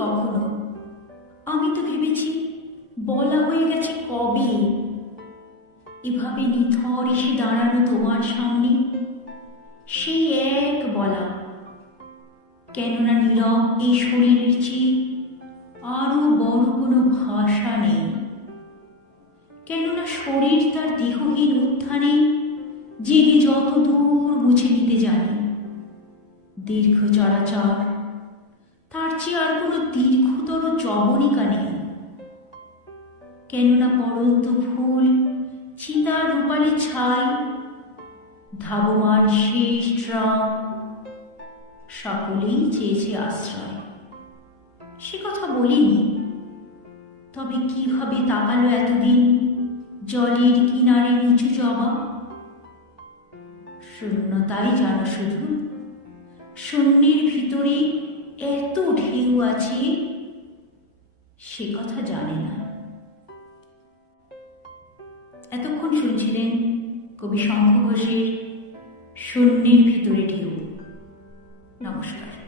কখনো? আমি তো ভেবেছি বলা হয়ে গেছে কবে। এভাবে নিথর এসে দাঁড়ানো তোমার সামনে, সেই এক বলা। কেননা নীরব এই শরীরের চেয়ে আরও বড় কোনো ভাষা নেই। কেননা শরীর তার দেহহীন উত্থানে জেগে যত দূর মুছে নিতে যায় দীর্ঘ চলাচল চেয়ে আর কোনো দীর্ঘতর চবনিকা নেই। কেননা পরন্ত ফুল চিতার রূপালি ছাই, ধাবমান শেষ ট্রাম সকলেই চেয়েছে আশ্রয়। সে কথা বলিনি। তবে কীভাবে তাকালো এতদিন জলের কিনারে নিচু জবা? শূন্যতাই জানো শুধু। শূন্যের ভিতরে এত ঢেউ আছে, সে কথা জানে না। এতক্ষণ শুনছিলেন কবি শঙ্খ ঘোষের শূন্যের ভিতরে ঢেউ। নমস্কার।